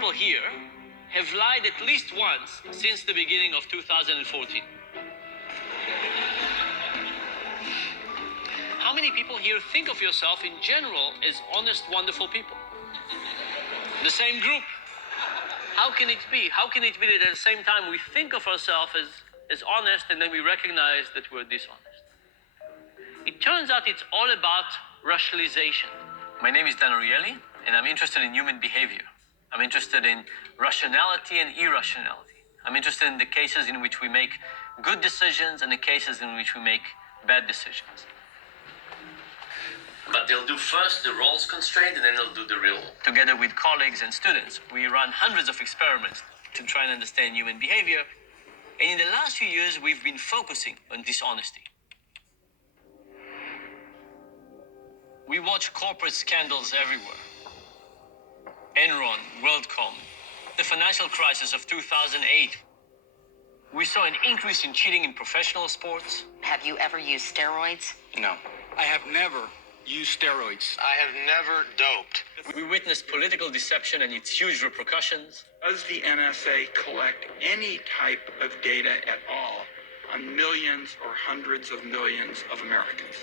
people here have lied at least once since the beginning of 2014? How many people here think of yourself in general as honest, wonderful people? The same group. How can it be? How can it be that at the same time we think of ourselves as honest and then we recognize that we're dishonest? It turns out it's all about rationalization. My name is Dan Ariely, and I'm interested in human behavior. I'm interested in rationality and irrationality. I'm interested in the cases in which we make good decisions and the cases in which we make bad decisions. But they'll do first the roles constraint, and then they'll do the real. Together with colleagues and students, we run hundreds of experiments to try and understand human behavior. And in the last few years, we've been focusing on dishonesty. We watch corporate scandals everywhere. Enron, WorldCom, the financial crisis of 2008. We saw an increase in cheating in professional sports. Have you ever used steroids? No. I have never used steroids. I have never doped. We witnessed political deception and its huge repercussions. Does the NSA collect any type of data at all on millions or hundreds of millions of Americans?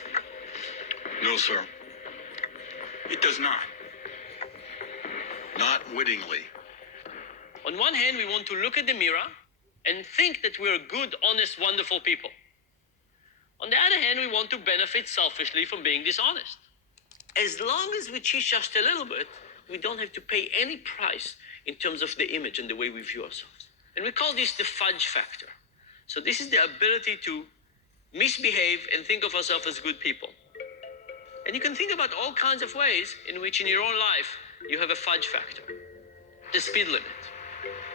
No, sir. It does not. Not wittingly. On one hand, we want to look at the mirror and think that we're good, honest, wonderful people. On the other hand, we want to benefit selfishly from being dishonest. As long as we cheat just a little bit, we don't have to pay any price in terms of the image and the way we view ourselves. And we call this the fudge factor. So this is the ability to misbehave and think of ourselves as good people. And you can think about all kinds of ways in which in your own life you have a fudge factor. The speed limit.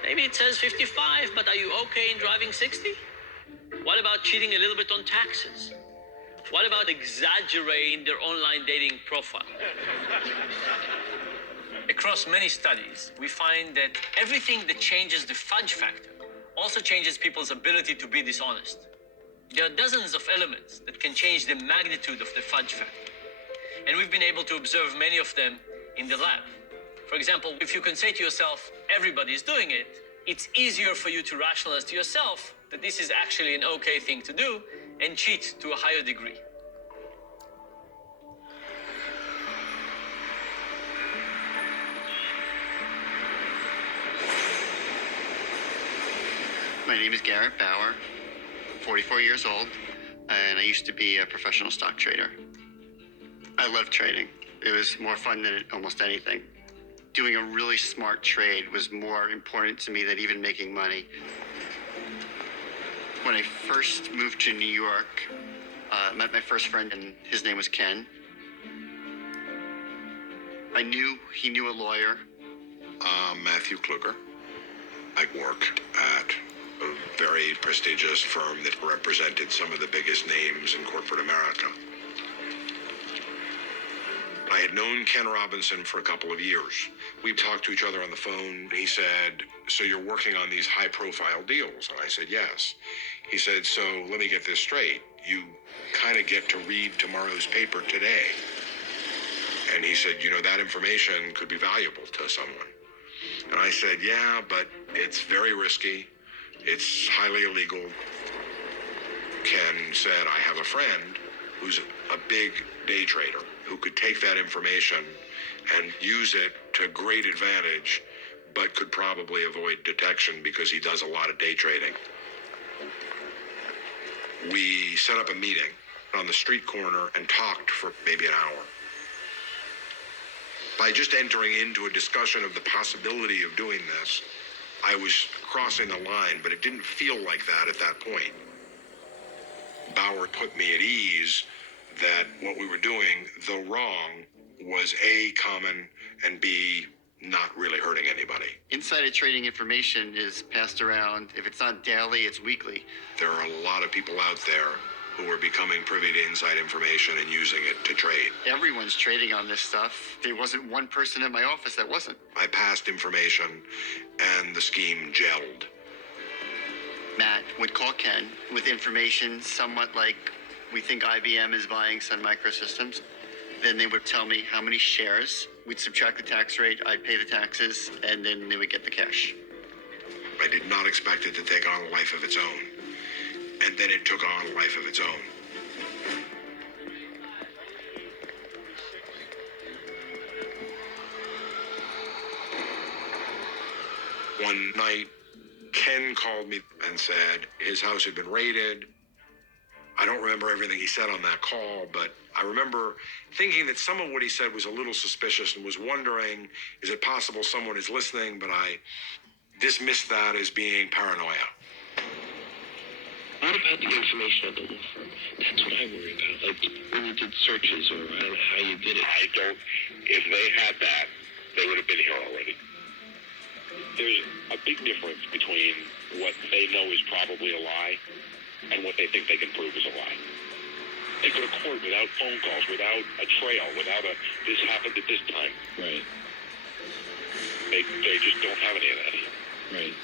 Maybe it says 55, but are you okay in driving 60? What about cheating a little bit on taxes? What about exaggerating their online dating profile? Across many studies, we find that everything that changes the fudge factor also changes people's ability to be dishonest. There are dozens of elements that can change the magnitude of the fudge factor. And we've been able to observe many of them in the lab. For example, if you can say to yourself, everybody is doing it, it's easier for you to rationalize to yourself that this is actually an okay thing to do and cheat to a higher degree. My name is Garrett Bauer, 44 years old, and I used to be a professional stock trader. I love trading. It was more fun than almost anything. Doing a really smart trade was more important to me than even making money. When I first moved to New York, I met my first friend, and his name was Ken. I knew he knew a lawyer. Matthew Kluger. I worked at a very prestigious firm that represented some of the biggest names in corporate America. I had known Ken Robinson for a couple of years. We talked to each other on the phone. He said, so you're working on these high-profile deals? And I said, yes. He said, so let me get this straight. You kind of get to read tomorrow's paper today. And he said, you know, that information could be valuable to someone. And I said, yeah, but it's very risky. It's highly illegal. Ken said, I have a friend who's a big day trader who could take that information and use it to great advantage, but could probably avoid detection because he does a lot of day trading. We set up a meeting on the street corner and talked for maybe an hour. By just entering into a discussion of the possibility of doing this, I was crossing the line, but it didn't feel like that at that point. Bauer put me at ease that what we were doing, though wrong, was A, common, and B, not really hurting anybody. Insider trading information is passed around. If it's not daily, it's weekly. There are a lot of people out there who are becoming privy to inside information and using it to trade. Everyone's trading on this stuff. There wasn't one person in my office that wasn't. I passed information, and the scheme gelled. Matt would call Ken with information somewhat like, we think IBM is buying Sun Microsystems. Then they would tell me how many shares. We'd subtract the tax rate, I'd pay the taxes, and then they would get the cash. I did not expect it to take on a life of its own. And then it took on a life of its own. One night, Ken called me and said his house had been raided. I don't remember everything he said on that call, but I remember thinking that some of what he said was a little suspicious and was wondering, is it possible someone is listening? But I dismissed that as being paranoia. What about the information on the law firm? That's what I worry about. Like when you did searches, or I don't know how you did it. If they had that, they would have been here already. There's a big difference between what they know is probably a lie and what they think they can prove is a lie. They go to court without phone calls, without a trail, without a this happened at this time. Right. They just don't have any of that here. Right.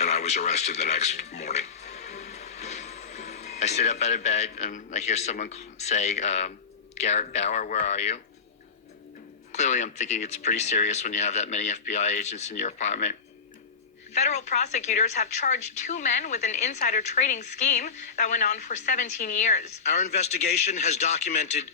And I was arrested the next morning. I sit up out of bed and I hear someone say, Garrett Bauer, where are you? Clearly, I'm thinking it's pretty serious when you have that many FBI agents in your apartment. Federal prosecutors have charged 2 men with an insider trading scheme that went on for 17 years. Our investigation has documented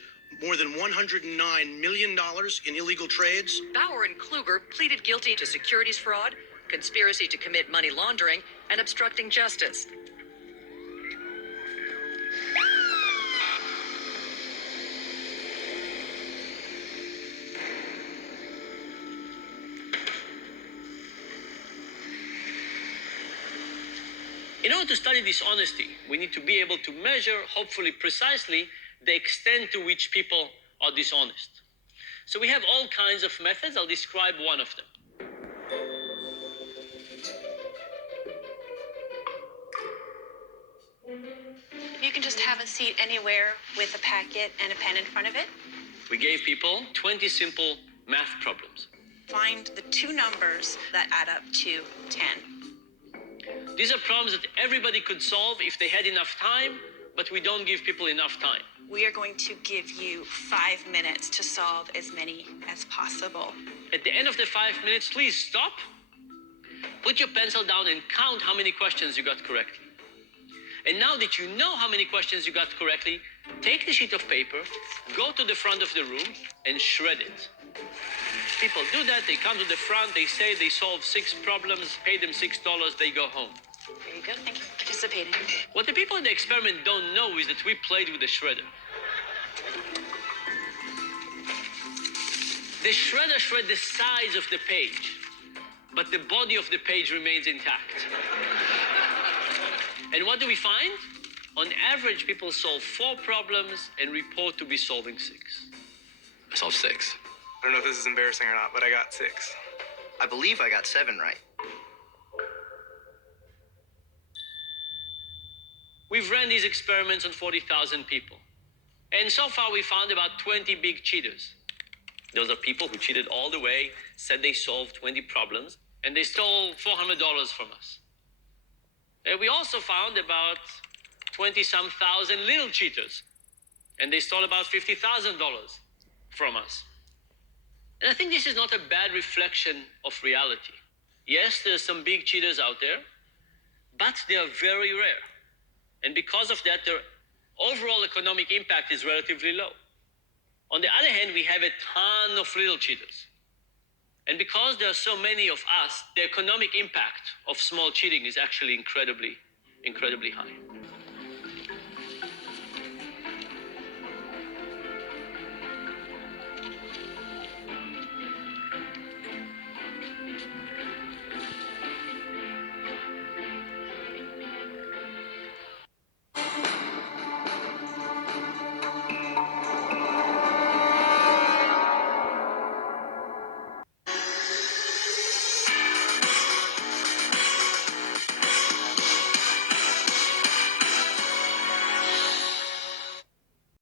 more than $109 million in illegal trades. Bauer and Kluger pleaded guilty to securities fraud, conspiracy to commit money laundering, and obstructing justice. In order to study dishonesty, we need to be able to measure, hopefully precisely, the extent to which people are dishonest. So we have all kinds of methods. I'll describe one of them. You can just have a seat anywhere with a packet and a pen in front of it. We gave people 20 simple math problems. Find the 2 numbers that add up to 10. These are problems that everybody could solve if they had enough time, but we don't give people enough time. We are going to give you 5 minutes to solve as many as possible. At the end of the 5 minutes, please stop, put your pencil down and count how many questions you got correctly. And now that you know how many questions you got correctly, take the sheet of paper, go to the front of the room and shred it. People do that, they come to the front, they say they solved 6 problems, pay them $6, they go home. Very good, thank you for participating. What the people in the experiment don't know is that we played with the shredder. The shredder shred the size of the page, but the body of the page remains intact. And what do we find? On average, people solve 4 problems and report to be solving 6. I solved 6. I don't know if this is embarrassing or not, but I got 6. I believe I got 7 right. We've ran these experiments on 40,000 people. And so far, we found about 20 big cheaters. Those are people who cheated all the way, said they solved 20 problems, and they stole $400 from us. And we also found about 20-some thousand little cheaters, and they stole about $50,000 from us. And I think this is not a bad reflection of reality. Yes, there's some big cheaters out there, but they are very rare. And because of that, their overall economic impact is relatively low. On the other hand, we have a ton of little cheaters. And because there are so many of us, the economic impact of small cheating is actually incredibly high.